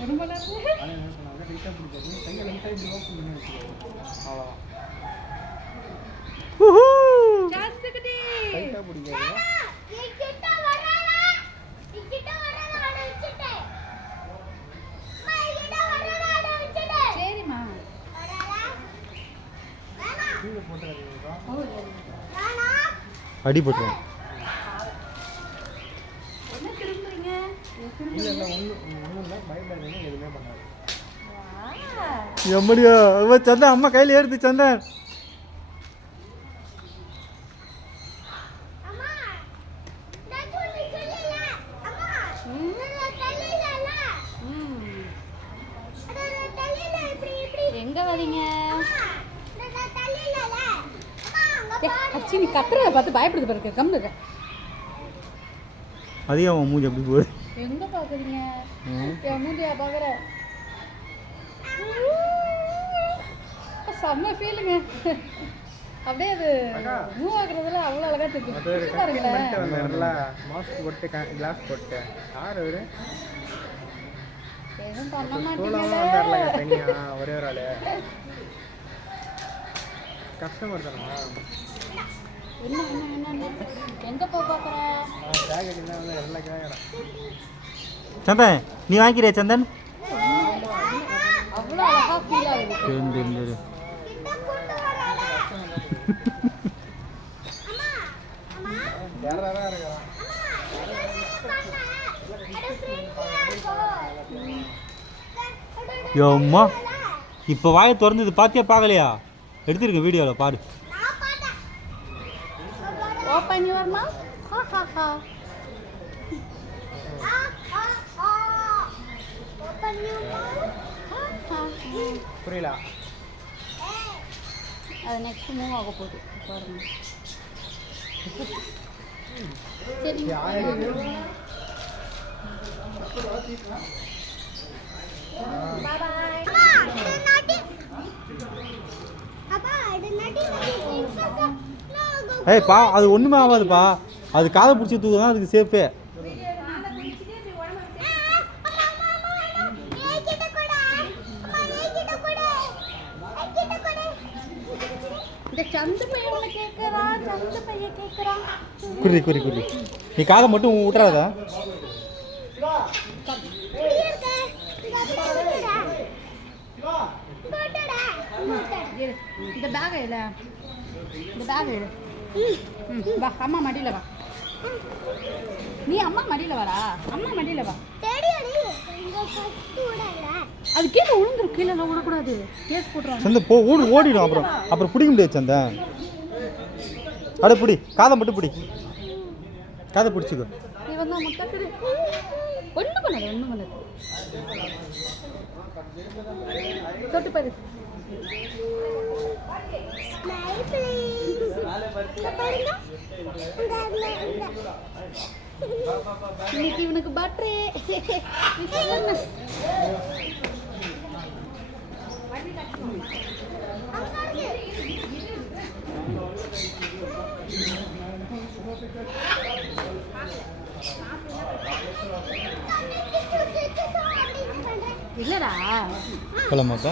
ஒரு மணி நேரம் சரிம்மா அடி போட்டுருவோம். எம்மடியா சந்தன் அம்மா கையில் ஏறுது சந்தன். எங்க வரீங்க? நீ கத்துறத பார்த்து பயப்படுது பாருங்க. கம்முங்க. அதையும் அவன் மூஞ்சி அப்படி போகுது. எங்க பாக்குறீங்க? என் மூஞ்சியா பாக்குற? செம்ம ஃபீலுங்க. அப்படியே அது மூவ் ஆகுறதுல அவ்வளோ அழகா தெரியுது பாருங்களேன். மாஸ்க் போட்டு கிளாஸ் போட்டு யார் அவரு? எதுவும் பண்ண மாட்டீங்களே. ஒரே ஒரு ஆளு கஸ்டமர் தானா? என்ன என்ன என்ன எங்க போற? சந்தன் நீ வாங்கிக்கிறியா சந்தன்? அவ்வளோ அழகா ஃபீல் ஆகுது. அம்மா இப்போ வாயை திறந்தது பாத்தியா பார்க்கலையா? எடுத்துருக்க வீடியோவில் பாரு. Open your mouth. Ha ha ha. Open your mouth. Ha ha ha. புரியல. அது நெக்ஸ்ட் மூவ் ஆக போகுது பாருங்க. சரி. Bye bye. அப்பா இது நடி ஏய் பா அது ஒன்றுமே ஆகாதுப்பா. அது காதை பிடிச்சி தூக்கு தான் அதுக்கு சேஃபே. குறி குறி குறி நீ காதை மட்டும் விட்டுறாதா? இந்த பேக் இல்லை இந்த பேக் எடு. வா அம்மா மடியில் வா. நீ அம்மா மடியில் வரா? அம்மா மடியில் வா. அது கீழே விழுந்துரும். கீழே விடக்கூடாது. கேஸ் போட்டுருவாங்க. சந்தை போ ஓடிடும். அப்புறம் பிடிக்க முடியாது சந்தன். அட பிடி காதை மட்டும் பிடி. காதை பிடிச்சிக்கோ. நீ வந்து முட்டை ஒன்றும் பண்ணாது ஒன்றும் பண்ணாது. தொட்டு பாரு. இன்னைக்கு இவனுக்கு பர்த்டே. இல்லடா கிளம்பாக்கா.